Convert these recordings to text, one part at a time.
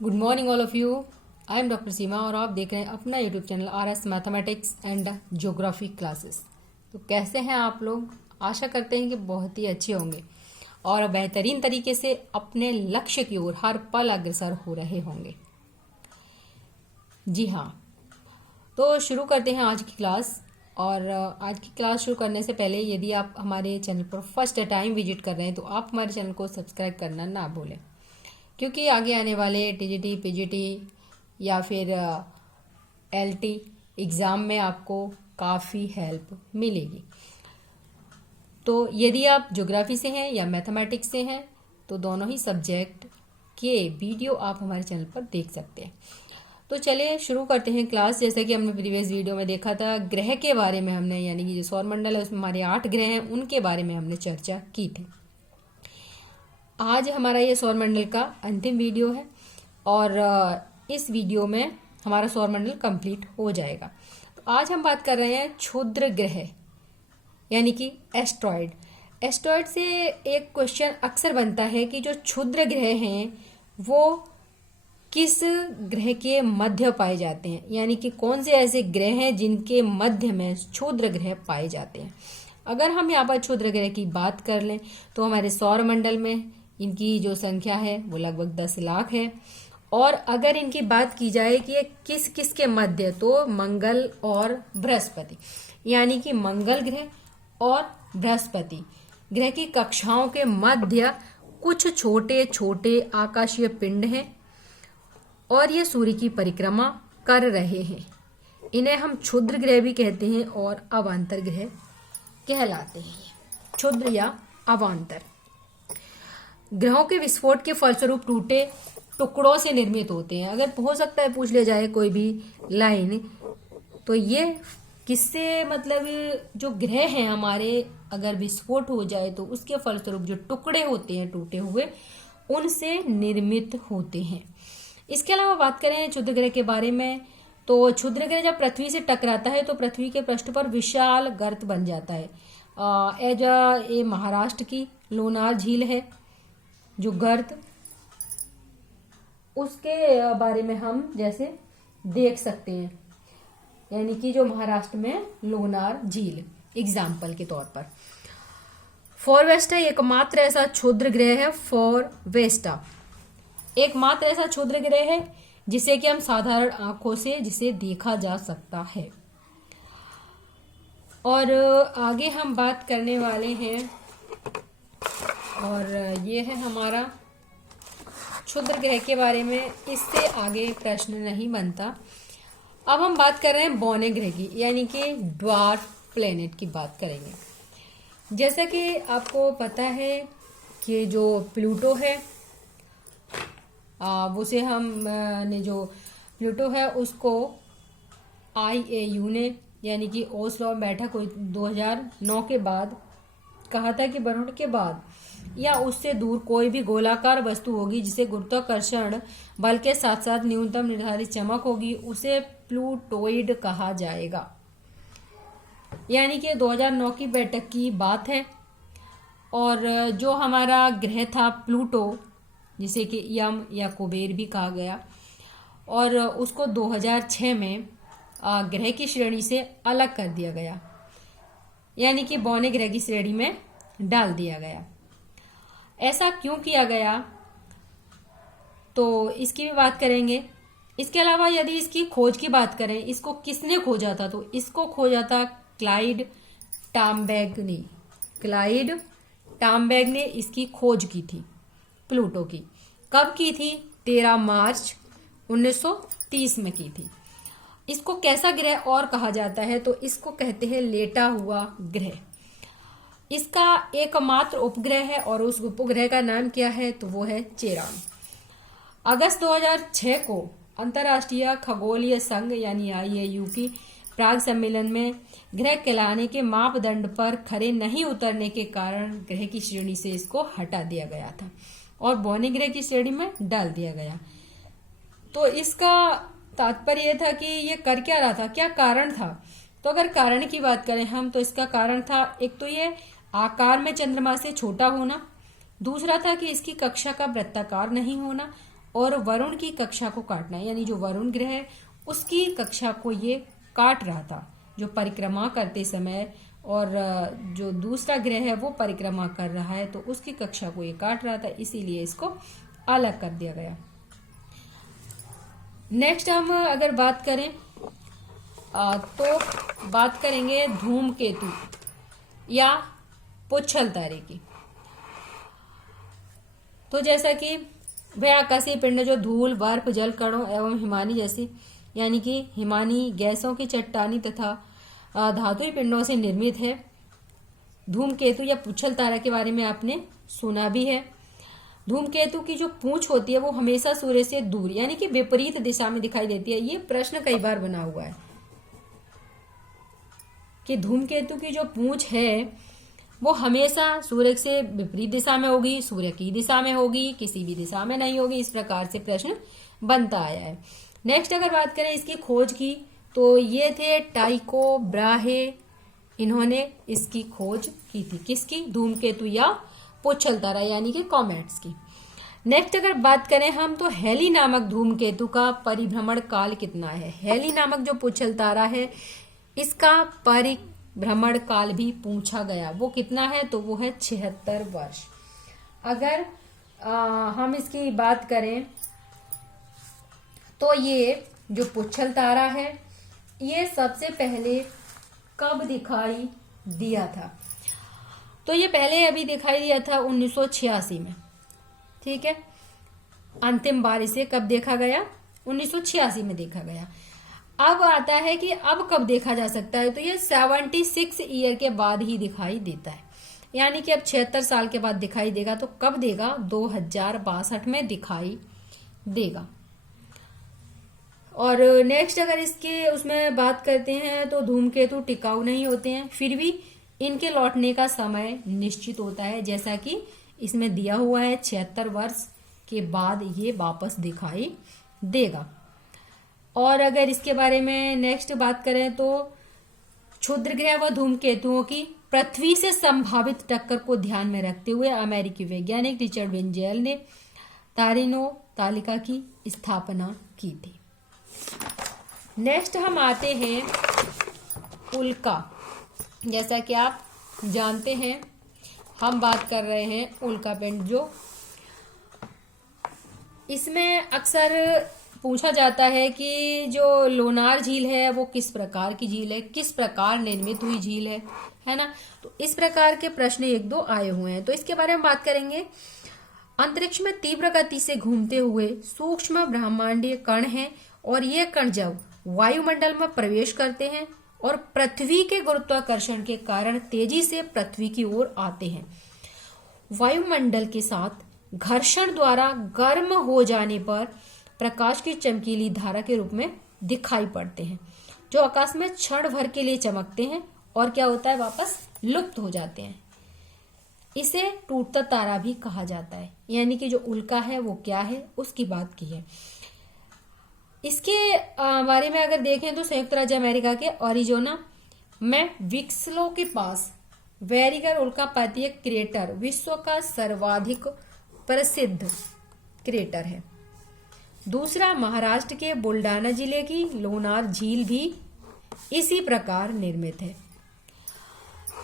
Good morning all of you. I am doctor Seema और आप देख रहे हैं अपना YouTube channel RS mathematics and geography classes. तो कैसे हैं आप लोग? आशा करते हैं कि बहुत ही अच्छे होंगे और बेहतरीन तरीके से अपने लक्ष्य की ओर हर पल अग्रसर हो रहे होंगे। जी हाँ, तो शुरू करते हैं आज की क्लास। और आज की क्लास शुरू करने से पहले यदि आप हमारे चैनल पर फर्स्ट टाइम विजिट कर रहे हैं तो आप हमारे चैनल को सब्सक्राइब करना ना भूलें, क्योंकि आगे आने वाले टीजीटी, पीजीटी या फिर एलटी एग्ज़ाम में आपको काफ़ी हेल्प मिलेगी। तो यदि आप ज्योग्राफी से हैं या मैथमेटिक्स से हैं तो दोनों ही सब्जेक्ट के वीडियो आप हमारे चैनल पर देख सकते हैं। तो चलिए शुरू करते हैं क्लास। जैसे कि हमने प्रीवियस वीडियो में देखा था, ग्रह के बारे में हमने, यानी कि जो सौरमंडल है उसमें हमारे 8 ग्रह हैं, उनके बारे में हमने चर्चा की थी। आज हमारा ये सौरमंडल का अंतिम वीडियो है और इस वीडियो में हमारा सौरमंडल कंप्लीट हो जाएगा। तो आज हम बात कर रहे हैं क्षुद्र ग्रह यानी कि एस्ट्रॉयड। एस्ट्रॉयड से एक क्वेश्चन अक्सर बनता है कि जो क्षुद्र ग्रह हैं वो किस ग्रह के मध्य पाए जाते हैं, यानी कि कौन से ऐसे ग्रह हैं जिनके मध्य में क्षुद्र ग्रह पाए जाते हैं। अगर हम यहाँ पर क्षुद्र ग्रह की बात कर लें तो हमारे सौरमंडल में इनकी जो संख्या है वो लगभग 10 लाख है। और अगर इनकी बात की जाए कि ये किस किस के मध्य, तो मंगल और बृहस्पति, यानी कि मंगल ग्रह और बृहस्पति ग्रह की कक्षाओं के मध्य कुछ छोटे छोटे आकाशीय पिंड हैं और ये सूर्य की परिक्रमा कर रहे हैं। इन्हें हम क्षुद्र ग्रह भी कहते हैं और अवांतर ग्रह कहलाते हैं। क्षुद्र या अवांतर ग्रहों के विस्फोट के फलस्वरूप टूटे टुकड़ों से निर्मित होते हैं। अगर हो सकता है पूछ लिया जाए कोई भी लाइन, तो ये किससे, मतलब जो ग्रह हैं हमारे, अगर विस्फोट हो जाए तो उसके फलस्वरूप जो टुकड़े होते हैं टूटे हुए, उनसे निर्मित होते हैं। इसके अलावा बात करें क्षुद्र ग्रह के बारे में, तो क्षुद्र ग्रह जब पृथ्वी से टकराता है तो पृथ्वी के पृष्ठ पर विशाल गर्त बन जाता है। ये महाराष्ट्र की लोनार झील है जो गर्त, उसके बारे में हम जैसे देख सकते हैं, यानी कि जो महाराष्ट्र में लोनार झील एग्जाम्पल के तौर पर। फॉरवेस्टा एकमात्र ऐसा क्षुद्र ग्रह है। फॉरवेस्टा एकमात्र ऐसा क्षुद्र ग्रह है जिसे कि हम साधारण आंखों से जिसे देखा जा सकता है। और आगे हम बात करने वाले हैं, और ये है हमारा क्षुद्र ग्रह के बारे में। इससे आगे प्रश्न नहीं बनता। अब हम बात कर रहे हैं बौने ग्रह की, यानी कि ड्वार्फ प्लेनेट की बात करेंगे। जैसा कि आपको पता है कि जो प्लूटो है, उसे हम ने जो प्लूटो है उसको IAU ने, यानी कि ओस्लो बैठक 2009 के बाद कहा था कि बर्नौली के बाद या उससे दूर कोई भी गोलाकार वस्तु होगी जिसे गुरुत्वाकर्षण बल के साथ साथ न्यूनतम निर्धारित चमक होगी, उसे प्लूटोइड कहा जाएगा। यानी कि 2009 की बैठक की बात है। और जो हमारा ग्रह था प्लूटो, जिसे कि यम या कुबेर भी कहा गया, और उसको 2006 में ग्रह की श्रेणी से अलग कर दिया गया, यानी कि बौने ग्रह की श्रेणी में डाल दिया गया। ऐसा क्यों किया गया, तो इसकी भी बात करेंगे। इसके अलावा यदि इसकी खोज की बात करें, इसको किसने खोजा था, तो इसको खोजा था क्लाइड टॉम्बैग ने। क्लाइड टॉम्बैग ने इसकी खोज की थी प्लूटो की। कब की थी? 13 मार्च 1930 में की थी। इसको कैसा ग्रह और कहा जाता है, तो इसको कहते हैं लेटा हुआ ग्रह। इसका एकमात्र उपग्रह है और उस उपग्रह का नाम क्या है, तो वो है चेरान। अगस्त 2006 को अंतर्राष्ट्रीय खगोलीय संघ यानी IAU की प्राग सम्मेलन में ग्रह कहलाने के मापदंड पर खरे नहीं उतरने के कारण ग्रह की श्रेणी से इसको हटा दिया गया था और बौने ग्रह की श्रेणी में डाल दिया गया। तो इसका तात्पर्य यह था कि ये कर क्या रहा था, क्या कारण था। तो अगर कारण की बात करें हम, तो इसका कारण था, एक तो ये आकार में चंद्रमा से छोटा होना, दूसरा था कि इसकी कक्षा का वृत्ताकार नहीं होना, और वरुण की कक्षा को काटना, यानी जो वरुण ग्रह है उसकी कक्षा को ये काट रहा था जो परिक्रमा करते समय, और जो दूसरा ग्रह है वो परिक्रमा कर रहा है तो उसकी कक्षा को ये काट रहा था, इसीलिए इसको अलग कर दिया गया। नेक्स्ट हम अगर बात करें तो बात करेंगे धूमकेतु या पुच्छल तारे की। तो जैसा कि वह आकाशीय पिंड जो धूल, बर्फ, जल कणों एवं हिमानी जैसी, यानी कि हिमानी गैसों की चट्टानी तथा धातुई पिंडों से निर्मित है। धूमकेतु या पुच्छल तारा के बारे में आपने सुना भी है। धूमकेतु की जो पूंछ होती है वो हमेशा सूर्य से दूर, यानी कि विपरीत दिशा में दिखाई देती है। ये प्रश्न कई बार बना हुआ है कि धूमकेतु की जो पूंछ है वो हमेशा सूर्य से विपरीत दिशा में होगी, सूर्य की दिशा में होगी, किसी भी दिशा में नहीं होगी। इस प्रकार से प्रश्न बनता आया है। नेक्स्ट अगर बात करें इसकी खोज की, तो ये थे टाइको ब्राहे, इन्होंने इसकी खोज की थी। किसकी? धूमकेतु या पुच्छल तारा यानी कि कॉमेट्स की। नेक्स्ट अगर बात करें हम, तो हेली नामक धूमकेतु का परिभ्रमण काल कितना है? हेली नामक जो पुच्छल तारा है इसका परिभ्रमण काल भी पूछा गया, वो कितना है? तो वो है 76 वर्ष। अगर हम इसकी बात करें तो ये जो पुच्छल तारा है ये सबसे पहले कब दिखाई दिया था? तो ये पहले अभी दिखाई दिया था 1986 में, ठीक है। अंतिम बार इसे कब देखा गया? 1986 में देखा गया। अब आता है कि अब कब देखा जा सकता है, तो ये 76 ईयर के बाद ही दिखाई देता है, यानी कि अब 76 साल के बाद दिखाई देगा। तो कब देगा? 2062 में दिखाई देगा। और नेक्स्ट अगर इसके उसमें बात करते हैं तो धूमकेतु टिकाऊ नहीं होते हैं, फिर भी इनके लौटने का समय निश्चित होता है, जैसा कि इसमें दिया हुआ है 76 वर्ष के बाद ये वापस दिखाई देगा। और अगर इसके बारे में नेक्स्ट बात करें तो क्षुद्र ग्रह व धूमकेतुओं की पृथ्वी से संभावित टक्कर को ध्यान में रखते हुए अमेरिकी वैज्ञानिक रिचर्ड विंजेल ने तारिनो तालिका की स्थापना की थी। नेक्स्ट हम आते हैं उल्का। जैसा कि आप जानते हैं हम बात कर रहे हैं उल्का पिंड, जो इसमें अक्सर पूछा जाता है कि जो लोनार झील है वो किस प्रकार की झील है, किस प्रकार निर्मित हुई झील है ना। तो इस प्रकार के प्रश्न एक दो आए हुए हैं, तो इसके बारे में बात करेंगे। अंतरिक्ष में तीव्र गति से घूमते हुए सूक्ष्म ब्रह्मांडीय कण हैं और ये कण जब वायुमंडल में प्रवेश करते हैं और पृथ्वी के गुरुत्वाकर्षण के कारण तेजी से पृथ्वी की ओर आते हैं, वायुमंडल के साथ घर्षण द्वारा गर्म हो जाने पर प्रकाश की चमकीली धारा के रूप में दिखाई पड़ते हैं, जो आकाश में क्षण भर के लिए चमकते हैं और क्या होता है, वापस लुप्त हो जाते हैं। इसे टूटता तारा भी कहा जाता है। यानी कि जो उल्का है वो क्या है, उसकी बात की है। इसके बारे में अगर देखें तो संयुक्त राज्य अमेरिका के ओरिजोना में विक्सलो के पास वेरिगर उल्कापातीय क्रेटर विश्व का सर्वाधिक प्रसिद्ध क्रेटर है। दूसरा महाराष्ट्र के बुल्डाना जिले की लोनार झील भी इसी प्रकार निर्मित है।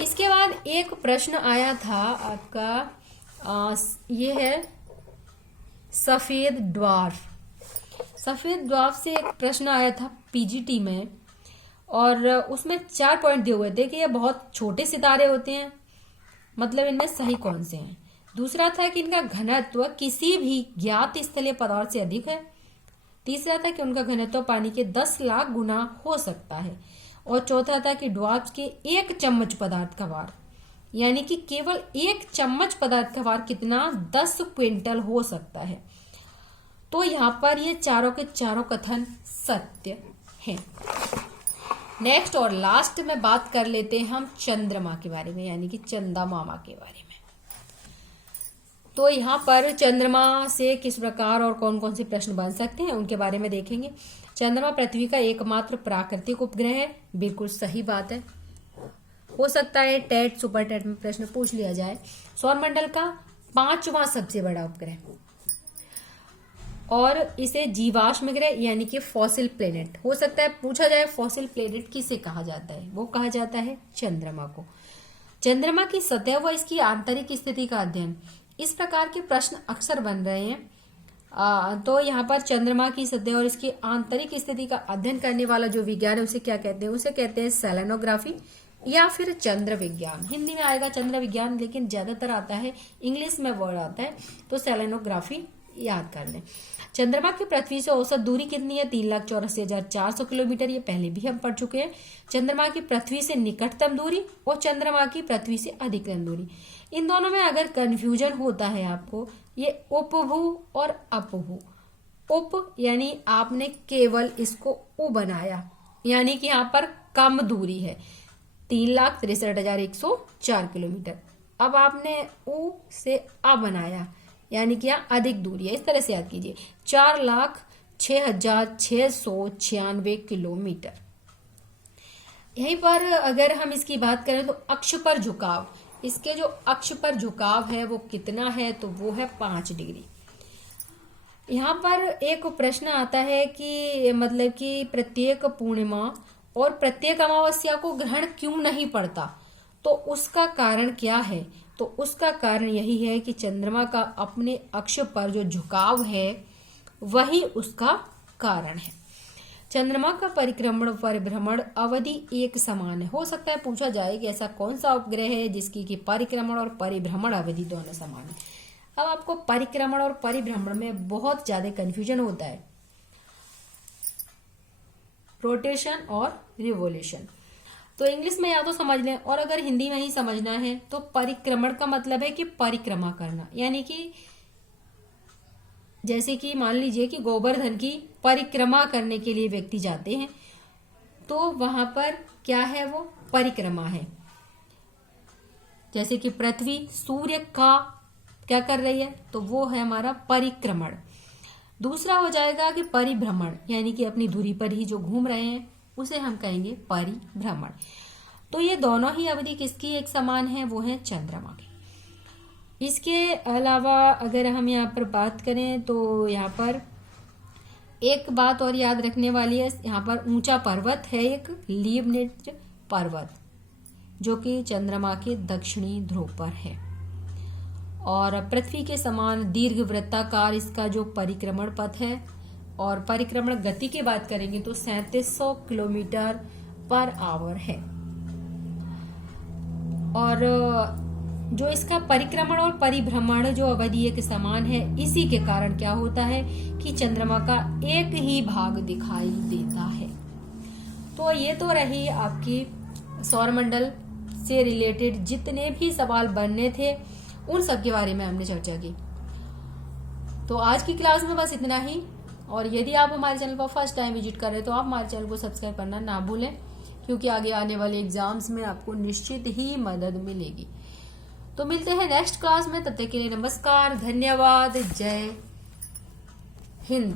इसके बाद एक प्रश्न आया था आपका, ये है सफेद ड्वार्फ। सफेद ड्वार्फ से एक प्रश्न आया था पीजीटी में, और उसमें 4 पॉइंट दिए हुए थे कि ये बहुत छोटे सितारे होते हैं, मतलब इनमें सही कौन से हैं। दूसरा था कि इनका घनत्व किसी भी ज्ञात स्थलीय पदार्थ से अधिक है। तीसरा था कि उनका घनत्व पानी के 10 लाख गुना हो सकता है। और चौथा था कि ड्वार्फ के 1 चम्मच पदार्थ का भार, यानी कि केवल 1 चम्मच पदार्थ का भार कितना, 10 क्विंटल हो सकता है। तो यहाँ पर ये चारों के चारों कथन सत्य हैं। नेक्स्ट और लास्ट में बात कर लेते हैं हम चंद्रमा के बारे में, यानी कि चंदा मामा के बारे में। तो यहाँ पर चंद्रमा से किस प्रकार और कौन कौन से प्रश्न बन सकते हैं उनके बारे में देखेंगे। चंद्रमा पृथ्वी का एकमात्र प्राकृतिक उपग्रह है, बिल्कुल सही बात है। हो सकता है टेट सुपर टेट में प्रश्न पूछ लिया जाए। सौरमंडल का 5वां सबसे बड़ा उपग्रह, और इसे जीवाश्म ग्रह यानी कि फॉसिल प्लेनेट हो सकता है पूछा जाए। फॉसिल प्लेनेट किसे कहा जाता है? वो कहा जाता है चंद्रमा को। चंद्रमा की सतह व इसकी आंतरिक स्थिति का अध्ययन, इस प्रकार के प्रश्न अक्सर बन रहे हैं। तो यहाँ पर चंद्रमा की सतह और इसकी आंतरिक स्थिति का अध्ययन करने वाला जो विज्ञान है उसे क्या कहते हैं? उसे कहते हैं सेलेनोग्राफी या फिर चंद्र विज्ञान। हिंदी में आएगा चंद्र विज्ञान, लेकिन ज्यादातर आता है इंग्लिश में वर्ड आता है, तो सेलेनोग्राफी याद कर लें। चंद्रमा की पृथ्वी से औसत दूरी कितनी है? 3,84,400 किलोमीटर। ये पहले भी हम पढ़ चुके हैं। चंद्रमा की पृथ्वी से निकटतम दूरी और चंद्रमा की पृथ्वी से अधिकतम दूरी, इन दोनों में अगर कंफ्यूजन होता है आपको, ये उपभू और अपभू। उप यानी आपने केवल इसको उ बनाया, यानी कि यहाँ पर कम दूरी है 3,63,104 किलोमीटर। अब आपने उ से अ बनाया, यानी कि यहाँ अधिक दूरी है। इस तरह से याद कीजिए 4,06,696 किलोमीटर। यहीं पर अगर हम इसकी बात करें तो अक्ष पर झुकाव, इसके जो अक्ष पर झुकाव है वो कितना है? तो वो है 5 डिग्री। यहाँ पर एक प्रश्न आता है कि मतलब कि प्रत्येक पूर्णिमा और प्रत्येक अमावस्या को ग्रहण क्यों नहीं पड़ता? तो उसका कारण क्या है? तो उसका कारण यही है कि चंद्रमा का अपने अक्ष पर जो झुकाव है वही उसका कारण है। चंद्रमा का परिक्रमण परिभ्रमण अवधि एक समान है। हो सकता है पूछा जाए कि ऐसा कौन सा उपग्रह है जिसकी कि परिक्रमण और परिभ्रमण अवधि दोनों समान है। अब आपको परिक्रमण और परिभ्रमण में बहुत ज्यादा कंफ्यूजन होता है, रोटेशन और रिवोल्यूशन। तो इंग्लिश में या तो समझ लें, और अगर हिंदी में ही समझना है तो परिक्रमण का मतलब है कि परिक्रमा करना, यानी कि जैसे कि मान लीजिए कि गोवर्धन की परिक्रमा करने के लिए व्यक्ति जाते हैं, तो वहां पर क्या है? वो परिक्रमा है। जैसे कि पृथ्वी सूर्य का क्या कर रही है? तो वो है हमारा परिक्रमण। दूसरा हो जाएगा कि परिभ्रमण, यानी कि अपनी धुरी पर ही जो घूम रहे हैं उसे हम कहेंगे परिभ्रमण। तो ये दोनों ही अवधि किसकी एक समान है? वो है चंद्रमा की। इसके अलावा अगर हम यहाँ पर बात करें तो यहाँ पर एक बात और याद रखने वाली है। यहाँ पर ऊंचा पर्वत है एक लीबनिट्ज पर्वत, जो कि चंद्रमा के दक्षिणी ध्रुव पर है, और पृथ्वी के समान दीर्घ वृत्ताकार इसका जो परिक्रमण पथ है। और परिक्रमण गति की बात करेंगे तो 3700 किलोमीटर पर आवर है। और जो इसका परिक्रमण और परिभ्रमण जो अवधि एक समान है, इसी के कारण क्या होता है कि चंद्रमा का एक ही भाग दिखाई देता है। तो ये तो रही आपकी सौरमंडल से रिलेटेड जितने भी सवाल बनने थे उन सब के बारे में हमने चर्चा की। तो आज की क्लास में बस इतना ही। और यदि आप हमारे चैनल पर फर्स्ट टाइम विजिट कर रहे हैं तो आप हमारे चैनल को सब्सक्राइब करना ना भूलें, क्योंकि आगे आने वाले एग्जाम्स में आपको निश्चित ही मदद मिलेगी। तो मिलते हैं नेक्स्ट क्लास में, तब तक के लिए नमस्कार, धन्यवाद, जय हिंद।